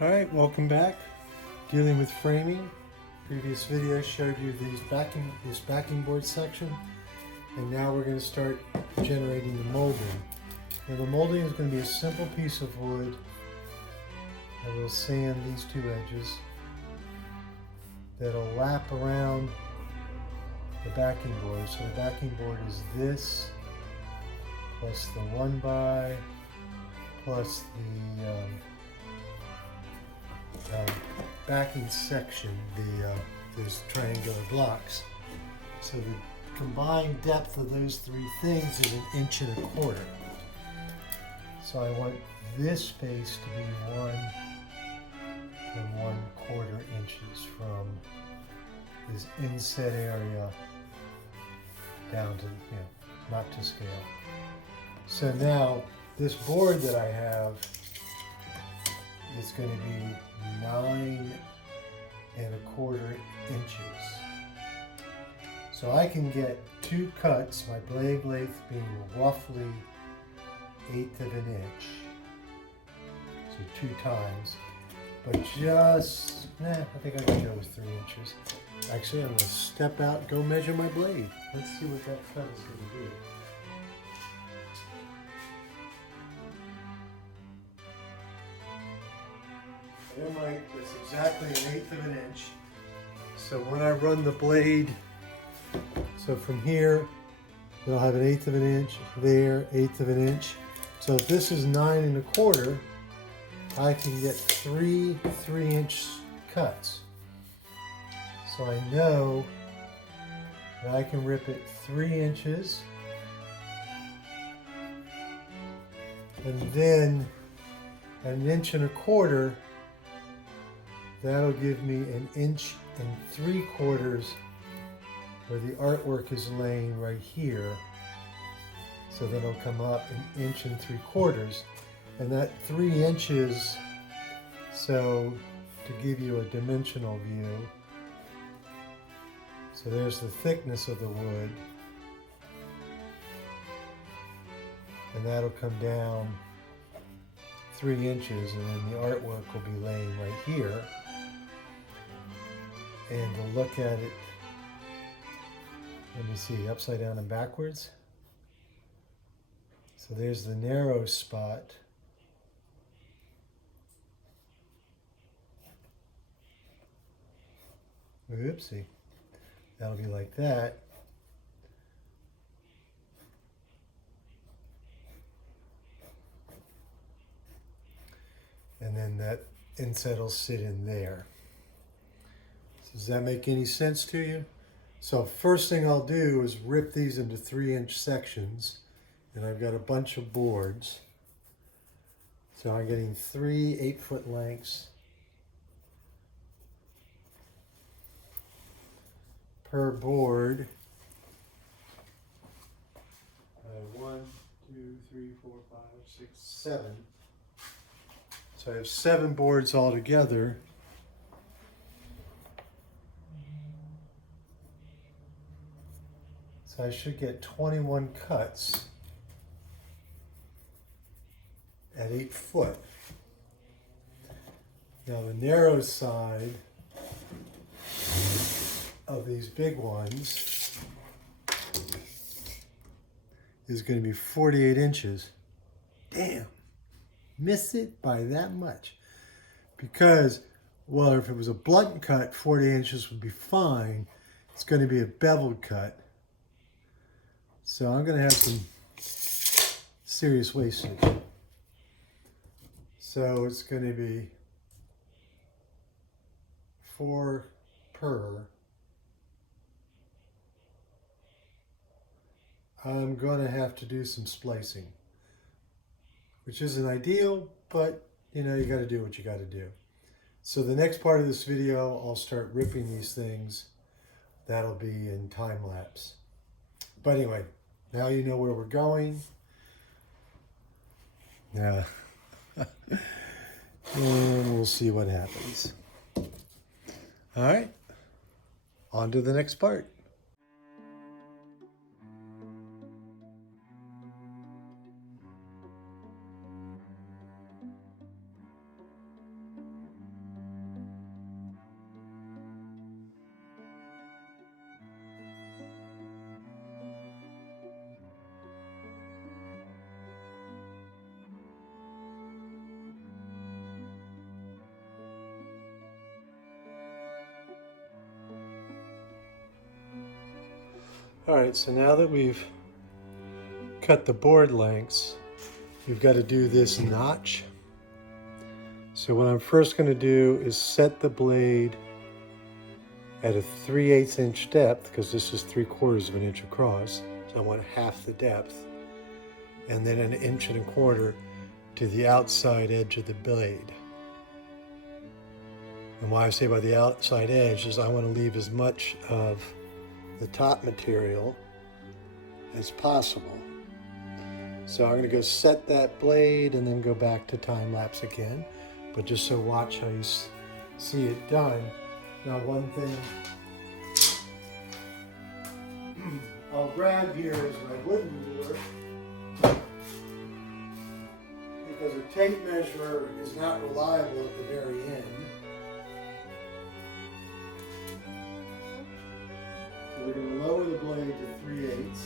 Alright, welcome back. Dealing with framing. Previous video showed you this backing board section, and now we're going to start generating the molding. Now the molding is going to be a simple piece of wood, and we'll sand these two edges that'll lap around the backing board. So the backing board is this, plus the 1x, plus the backing section, those triangular blocks. So the combined depth of those three things is 1.25 inches. So I want this space to be 1 1/4 inches from this inset area down to, not to scale. So now this board that I have is going to be 9 1/4 inches. So I can get two cuts, my blade length being roughly 1/8 of an inch. So 2 times. But just, I think I can go with 3 inches. Actually, I'm going to step out and go measure my blade. Let's see what that cut is going to do. That's exactly 1/8 of an inch. So when I run the blade, so from here, it'll have 1/8 of an inch, there, 1/8 of an inch. So if this is 9 1/4, I can get 3 3-inch cuts. So I know that I can rip it 3 inches, and then at 1.25 inches, that'll give me 1 3/4 inches where the artwork is laying right here. So then it'll come up 1 3/4 inches. And that 3 inches, so to give you a dimensional view, so there's the thickness of the wood. And that'll come down 3 inches, and then the artwork will be laying right here. And to look at it, let me see, upside down and backwards. So there's the narrow spot. Oopsie. That'll be like that. And then that inset will sit in there. Does that make any sense to you? So first thing I'll do is rip these into 3-inch sections, and I've got a bunch of boards. So I'm getting 3 8-foot lengths per board. 1, 2, 3, 4, 5, 6, 7. So I have 7 boards all together. So I should get 21 cuts at 8 foot. Now the narrow side of these big ones is going to be 48 inches. Damn, miss it by that much. Because, well, if it was a blunt cut, 40 inches would be fine. It's going to be a beveled cut. So I'm going to have some serious wastage. So it's going to be 4 per. I'm going to have to do some splicing, which isn't ideal, but you got to do what you got to do. So the next part of this video, I'll start ripping these things. That'll be in time lapse. But anyway, now you know where we're going. Yeah. And we'll see what happens. All right. On to the next part. Alright, so now that we've cut the board lengths, you've got to do this notch. So what I'm first going to do is set the blade at a 3/8 inch depth, because this is 3/4 of an inch across, so I want half the depth, and then 1 1/4 inches to the outside edge of the blade. And why I say by the outside edge is I want to leave as much of the top material as possible. So I'm going to go set that blade and then go back to time lapse again, but just so watch how you see it done. Now one thing I'll grab here is my wooden ruler, because a tape measure is not reliable at the very end. So we're going to lower the blade to 3/8.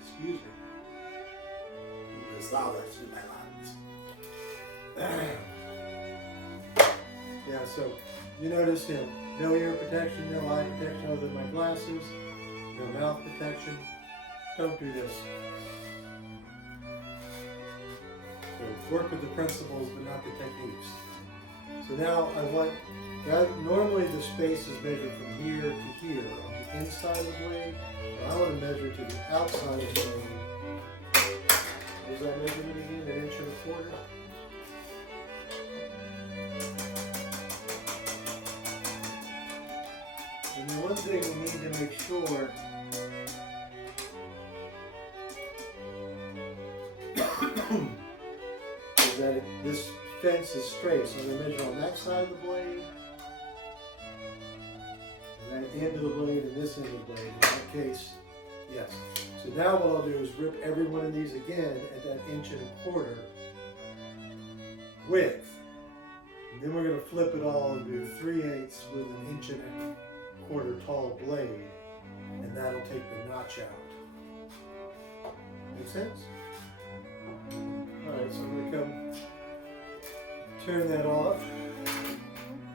Excuse me. Yeah, so you notice him. No ear protection, no eye protection other than my glasses, no mouth protection. Don't do this. So work with the principles but not the techniques. So now I want, normally the space is measured from here to here on the inside of the blade. I want to measure to the outside of the blade. What is that measurement again? 1 1/4 inches? And the one thing we need to make sure is that this fence is straight. So I'm going to measure on that side of the blade, and that end of the blade, and this end of the blade. In that case, yes. So now what I'll do is rip every one of these again at that 1 1/4 inch width. And then we're going to flip it all and do 3/8 with an 1 1/4 tall blade, and that'll take the notch out. Make sense? Alright, so I'm going to come turn that off,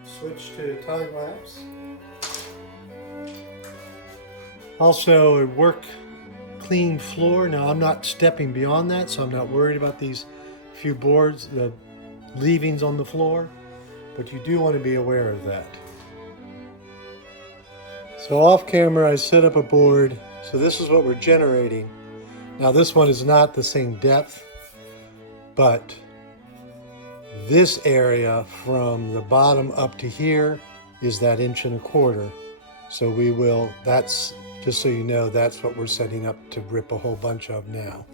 switch to time lapse. Also, a work clean floor. Now I'm not stepping beyond that, so I'm not worried about these few boards, the leavings on the floor, but you do want to be aware of that. So off camera I set up a board, so this is what we're generating. Now this one is not the same depth, but this area from the bottom up to here is that 1 1/4 inch. So we will, that's, just so you know, that's what we're setting up to rip a whole bunch of now.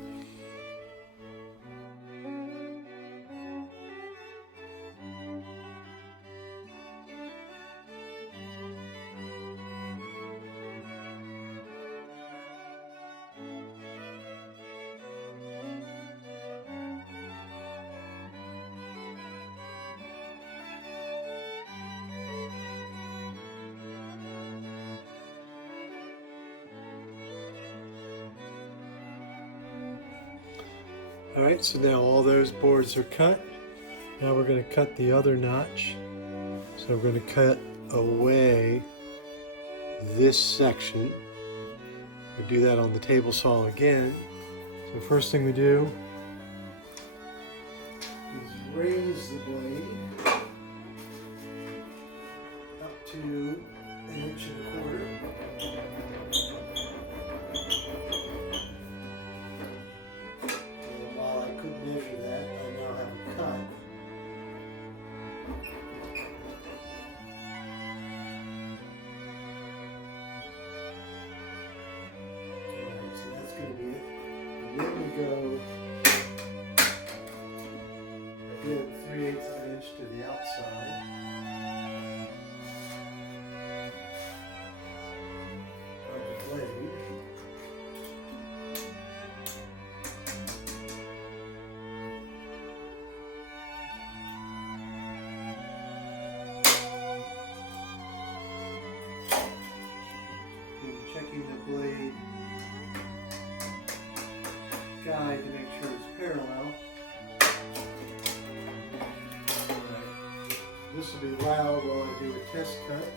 Alright, so now all those boards are cut. Now we're going to cut the other notch. So we're going to cut away this section. We do that on the table saw again. So first thing we do is raise the blade up to 1 1/4 inch. Measure that, I now have a cut. Alright, so that's going to be it. And then we go a good 3/8 of an inch to the outside. Of the blade. Checking the blade this will be loud while I do a test cut.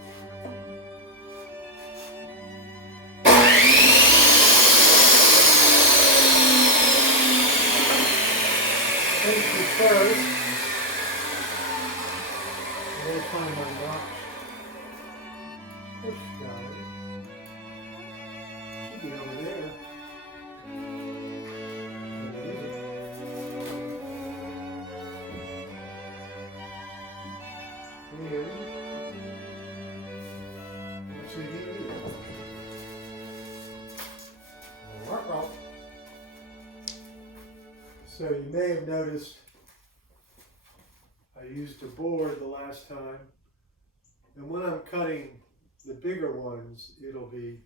Safety first. I'm going to find my notch. Push guide. Should be over there. So you may have noticed I used a board the last time, and when I'm cutting the bigger ones, it'll be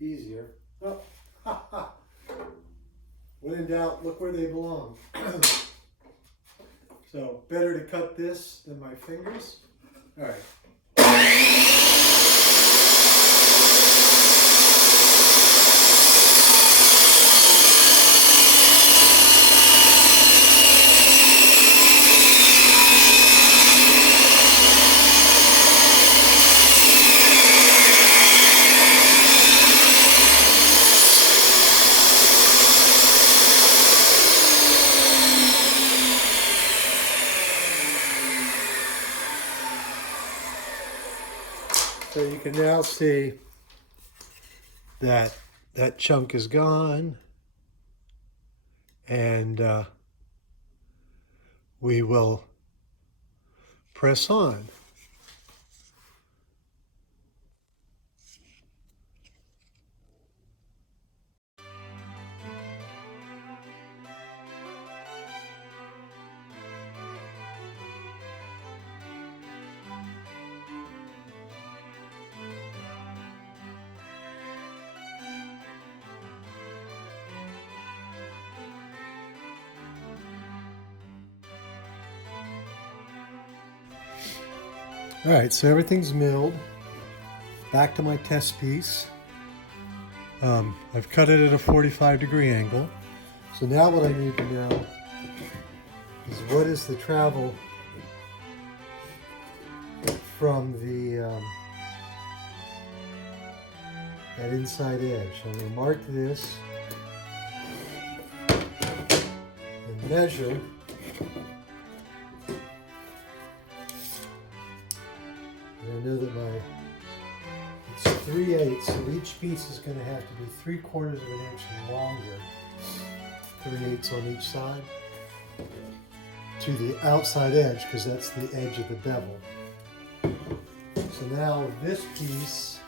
easier. Oh, ha, ha. When in doubt, look where they belong. So better to cut this than my fingers. All right. So you can now see that that chunk is gone, and we will press on. All right, so everything's milled. Back to my test piece. I've cut it at a 45-degree angle. So now what I need to know is what is the travel from the that inside edge. I'm going to mark this and measure. I know that it's 3/8, so each piece is going to have to be 3/4 of an inch longer, 3/8 on each side, to the outside edge, because that's the edge of the bevel. So now this piece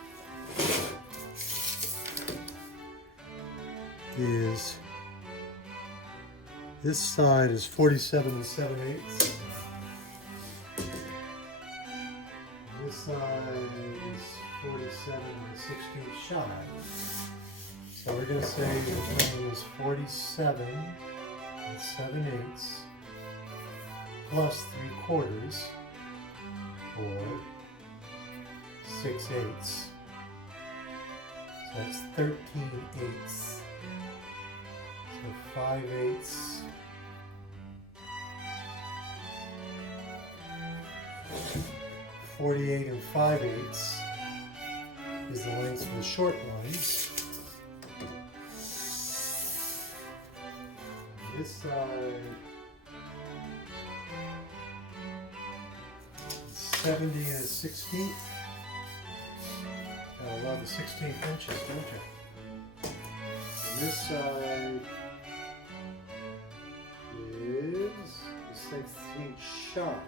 is, this side is 47 7/8. This side is 47 16 shy. So we're going to say the thing is 47 7/8 plus 3/4 or 6/8. So that's 13/8. So 5/8. 48 5/8 is the length of the short ones. This side is 70 1/16. I love the 16th inches, don't you? And this side is 16 shy.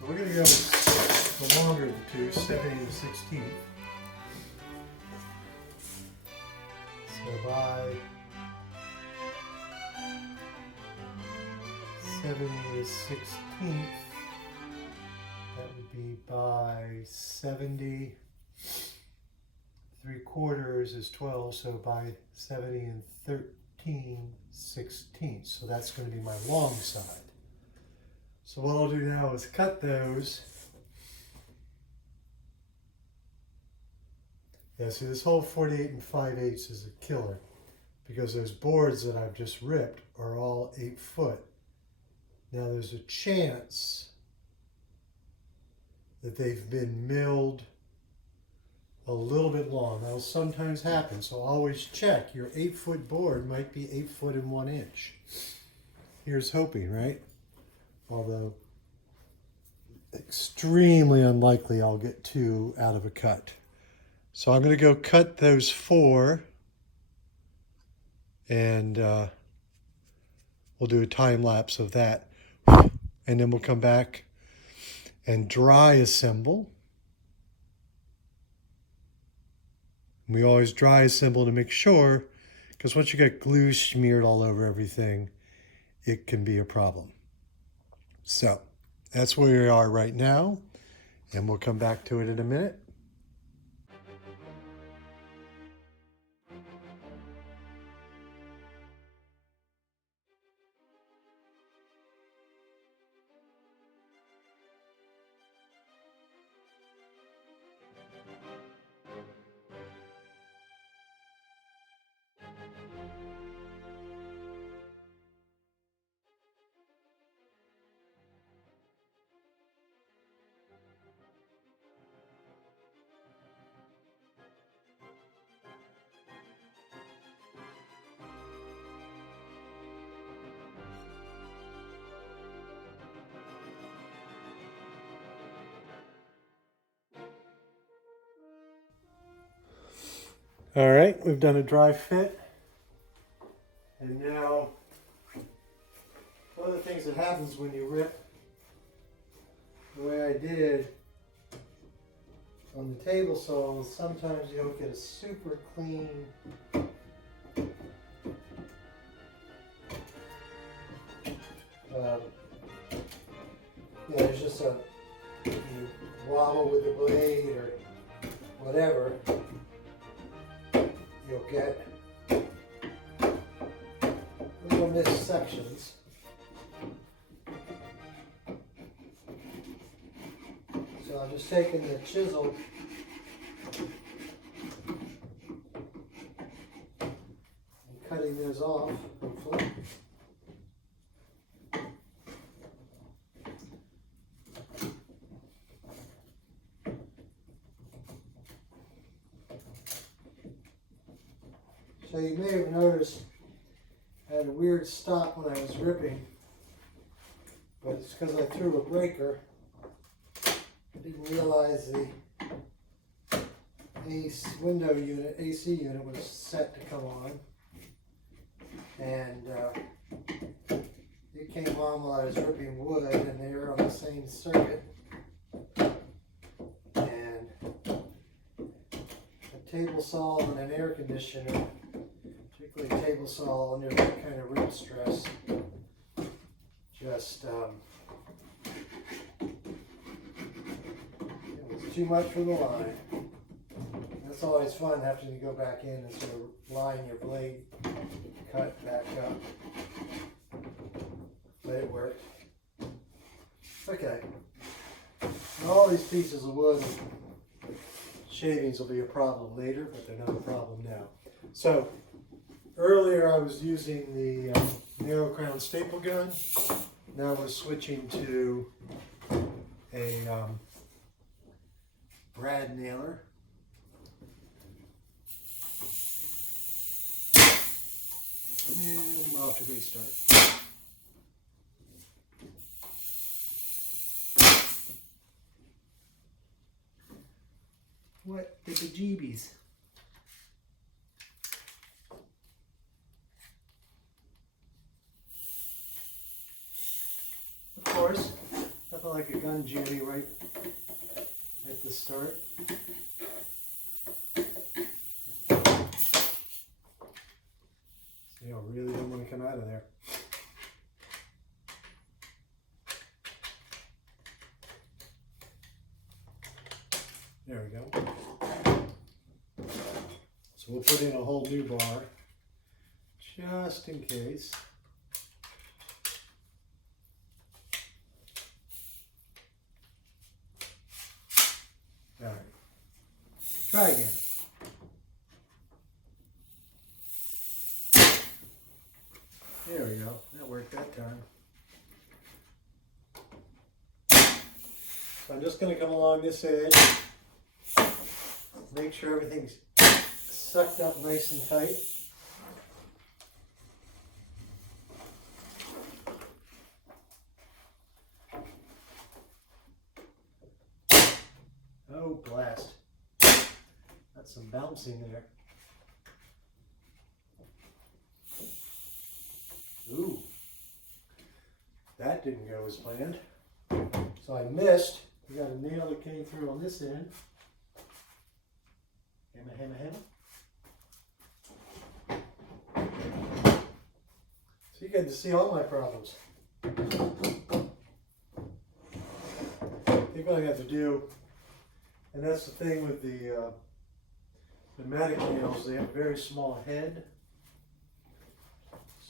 So we're going to go with the longer of the two, 70 1/16. So by 70 1/16, that would be by 70 3/4 is 12, so by 70 13/16. So that's going to be my long side. So what I'll do now is cut those. Yeah, see, this whole 48 5/8 is a killer, because those boards that I've just ripped are all 8 foot, Now there's a chance that they've been milled a little bit long. That'll sometimes happen, so always check. Your 8-foot board might be 8 foot and 1 inch. Here's hoping, right? Although extremely unlikely I'll get 2 out of a cut. So I'm going to go cut those 4, and we'll do a time lapse of that, and then we'll come back and dry assemble. We always dry assemble to make sure, because once you get glue smeared all over everything, it can be a problem. So that's where we are right now, and we'll come back to it in a minute. All right, we've done a dry fit. And now, one of the things that happens when you rip the way I did on the table saw is sometimes you don't get a super clean there's just a, you wobble with the blade or whatever, you'll get little missed sections. So I'm just taking the chisel and cutting those off, hopefully. So you may have noticed I had a weird stop when I was ripping, but it's because I threw a breaker. I didn't realize the window unit, AC unit, was set to come on, and it came on while I was ripping wood, and they were on the same circuit. And a table saw and an air conditioner, particularly a table saw under that kind of rip stress, just it was too much for the line. That's always fun, having to go back in and sort of line your blade, cut back up. But it worked. Okay. And all these pieces of wood and shavings will be a problem later, but they're not a problem now. So earlier I was using the narrow crown staple gun. Now we're switching to a brad nailer. And we're off to a great start. What the bejeebies? Of course, nothing like a gun jammy right at the start. You know, really don't want to come out of there. There we go. So we'll put in a whole new bar, just in case. All right. Try again. There we go. That worked that time. I'm just going to come along this edge, make sure everything's sucked up nice and tight. Oh, blast. That's some bouncing there. Ooh, that didn't go as planned. So I missed. We got a nail that came through on this end. Hammer, hammer, hammer. So you get to see all my problems. I think what I have to do, and that's the thing with the pneumatic nails, they have a very small head.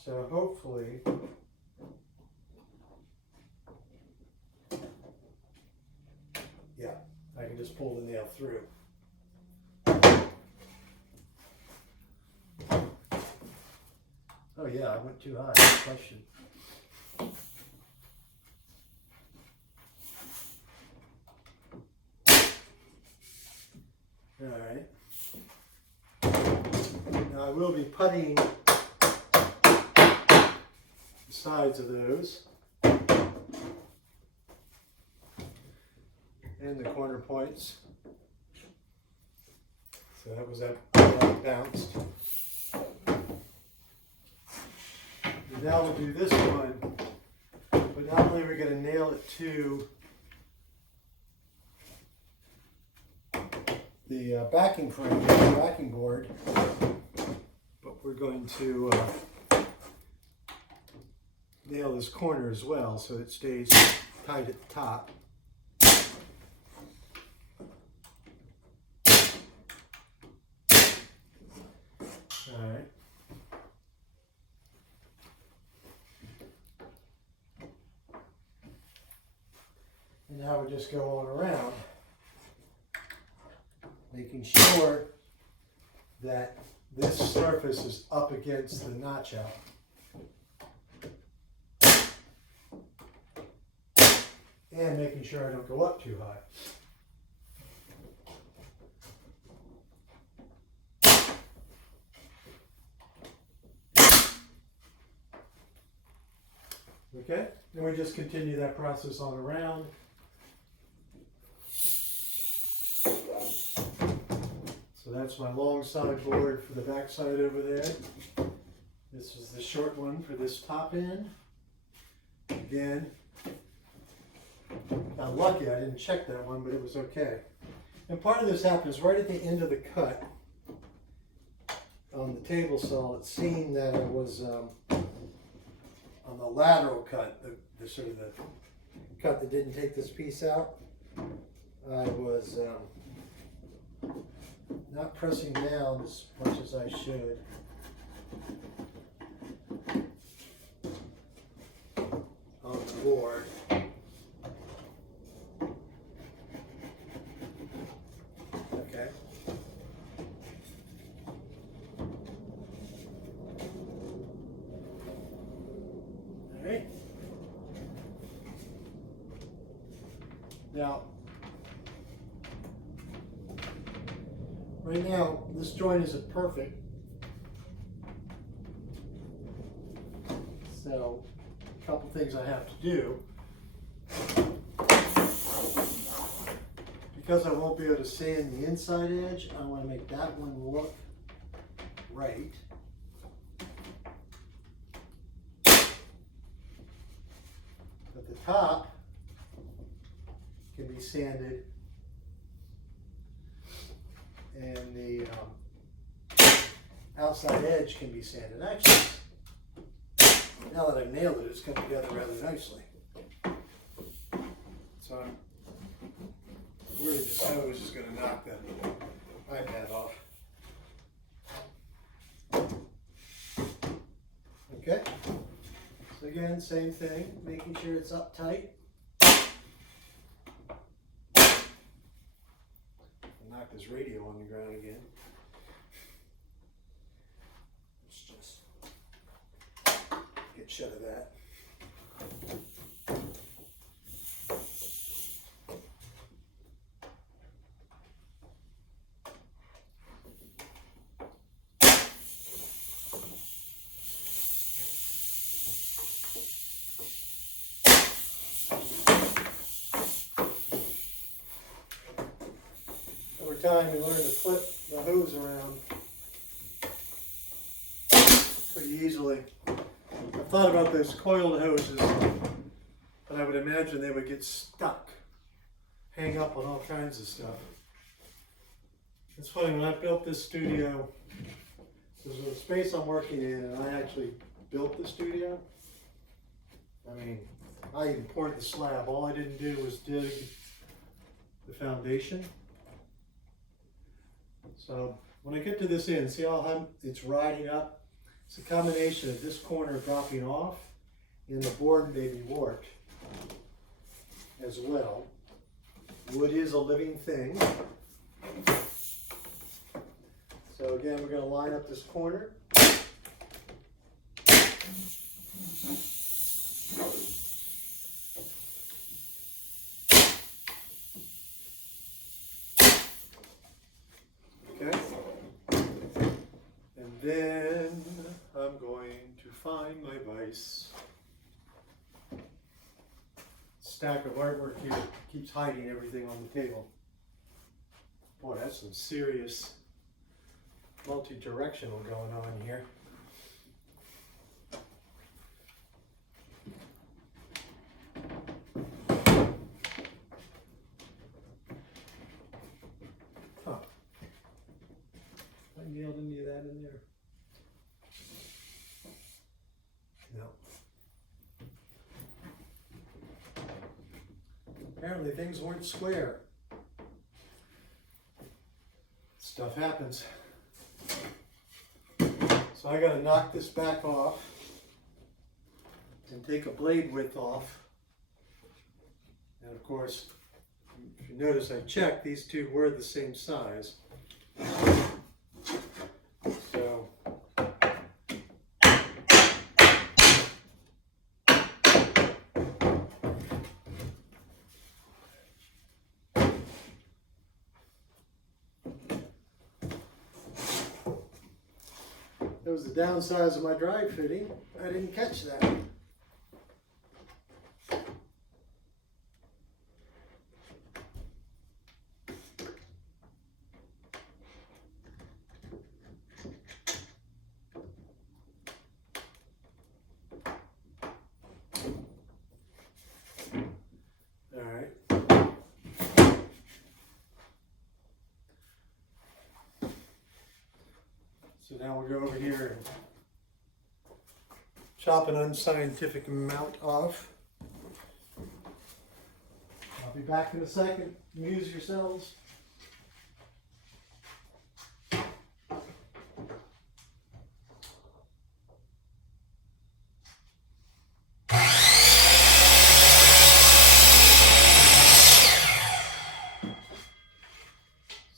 So hopefully, yeah, I can just pull the nail through. Oh yeah, I went too high, no question. All right. Now I will be puttying the sides of those and the corner points. So that was that bounced. And now we'll do this one, but not only are we going to nail it to the backing frame, the backing board, but we're going to nail this corner as well so it stays tight at the top. All right. And now we just go on around, making sure that this surface is up against the notch out. And making sure I don't go up too high. Okay, and we just continue that process on around. So that's my long side board for the back side over there. This is the short one for this top end. Again, I'm lucky I didn't check that one, but it was okay. And part of this happens right at the end of the cut. On the table saw, it seemed that I was on the lateral cut, the sort of the cut that didn't take this piece out. I was not pressing down as much as I should. On the board. Okay. All right. Now, right now, this joint isn't perfect. So, a couple things I have to do. Because I won't be able to sand the inside edge, I want to make that one look right. But the top can be sanded, and the outside edge can be sanded. Actually, now that I've nailed it, it's come together rather nicely. So I'm really just going to knock that iPad off. Okay. So again, same thing, making sure it's up tight. Knock this radio on the ground again. Let's just get shut of that. time we learn to flip the hose around pretty easily. I've thought about those coiled hoses, but I would imagine they would get stuck, hang up on all kinds of stuff. It's funny, when I built this studio, there's a space I'm working in, and I actually built the studio. I mean, I even poured the slab. All I didn't do was dig the foundation. So when I get to this end, see how it's riding up? It's a combination of this corner dropping off and the board may be warped as well. Wood is a living thing. So again, we're going to line up this corner. Okay. And then I'm going to find my vise. Stack of artwork here keeps hiding everything on the table. Boy, that's some serious multi-directional going on here. Huh. I nailed any of that in there? No. Apparently things weren't square. Stuff happens. So I got to knock this back off and take a blade width off. And of course, if you notice I checked, these two were the same size. So that was the downside of my drive fitting. I didn't catch that. All right. So now we'll go over here and chop an unscientific amount off. I'll be back in a second. Amuse yourselves.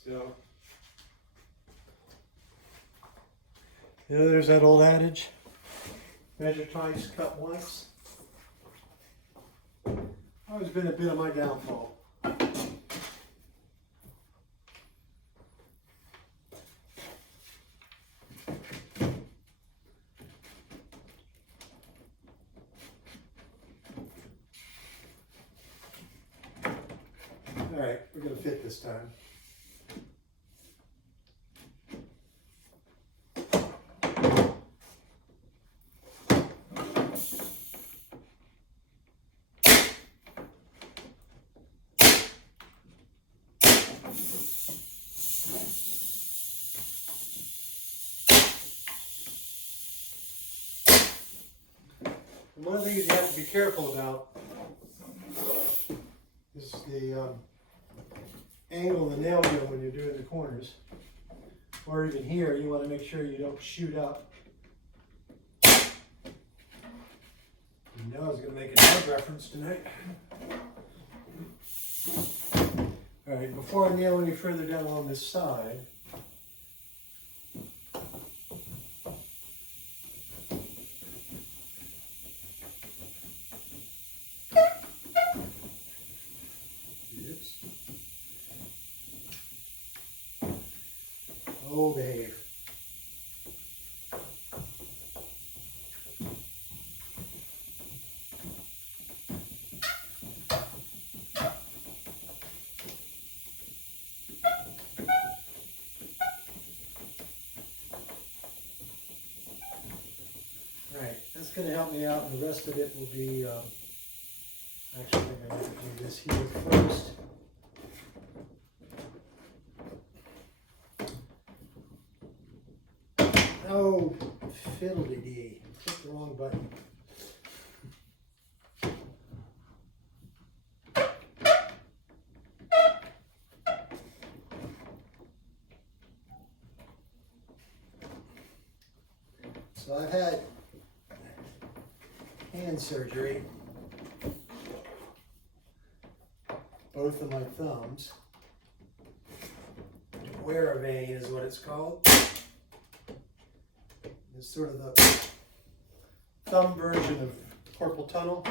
So, you know, there's that old adage, measure twice, cut once. Always been a bit of my downfall. All right, we're going to fit this time. One of the things you have to be careful about is the angle of the nail gun when you're doing the corners. Or even here, you want to make sure you don't shoot up. You know I was going to make a dog reference tonight. Alright, before I nail any further down on this side, oh, behave. That's going to help me out, and the rest of it will be, actually I'm going to do this here first. Oh, fiddle-dee-dee. Hit the wrong button. So I've had hand surgery. Both of my thumbs. Wear a vein is what it's called. It's sort of the thumb version of carpal tunnel.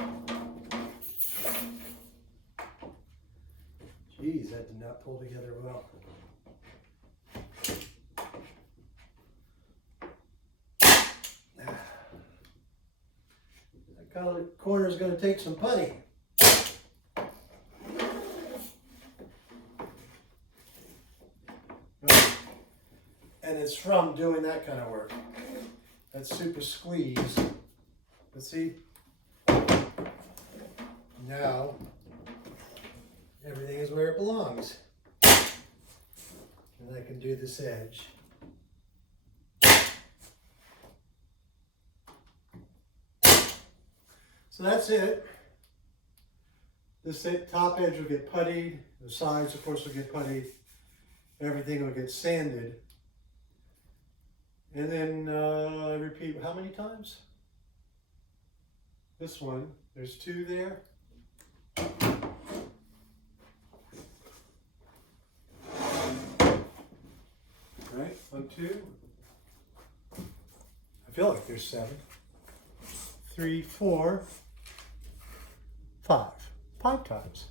Geez, that did not pull together well. That corner is going to take some putty. And it's from doing that kind of work. That super squeeze. But see, now everything is where it belongs. And I can do this edge. So that's it. This top edge will get puttied. The sides, of course, will get puttied. Everything will get sanded. And then I repeat how many times? This one, there's 2 there. Right, 1, 2. I feel like there's 7. 3, 4, 5. 5 times.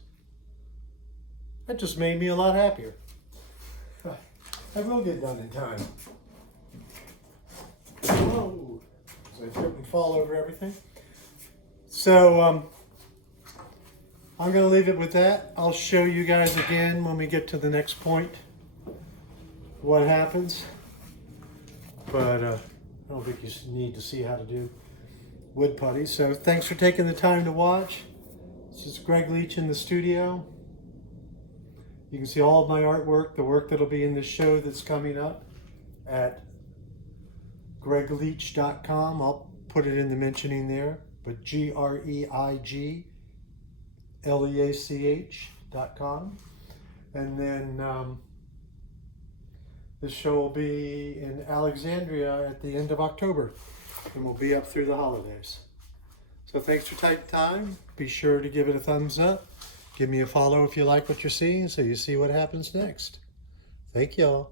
That just made me a lot happier. I will get done in time. Whoa! So I trip and fall over everything. So I'm going to leave it with that. I'll show you guys again when we get to the next point what happens. But I don't think you need to see how to do wood putty. So thanks for taking the time to watch. This is Greig Leach in the studio. You can see all of my artwork, the work that'll be in this show that's coming up at greigleach.com. I'll put it in the mentioning there, but GREIGLEACH.com. And then this show will be in Alexandria at the end of October, and we'll be up through the holidays. So thanks for taking time. Be sure to give it a thumbs up. Give me a follow if you like what you're seeing, so you see what happens next. Thank y'all.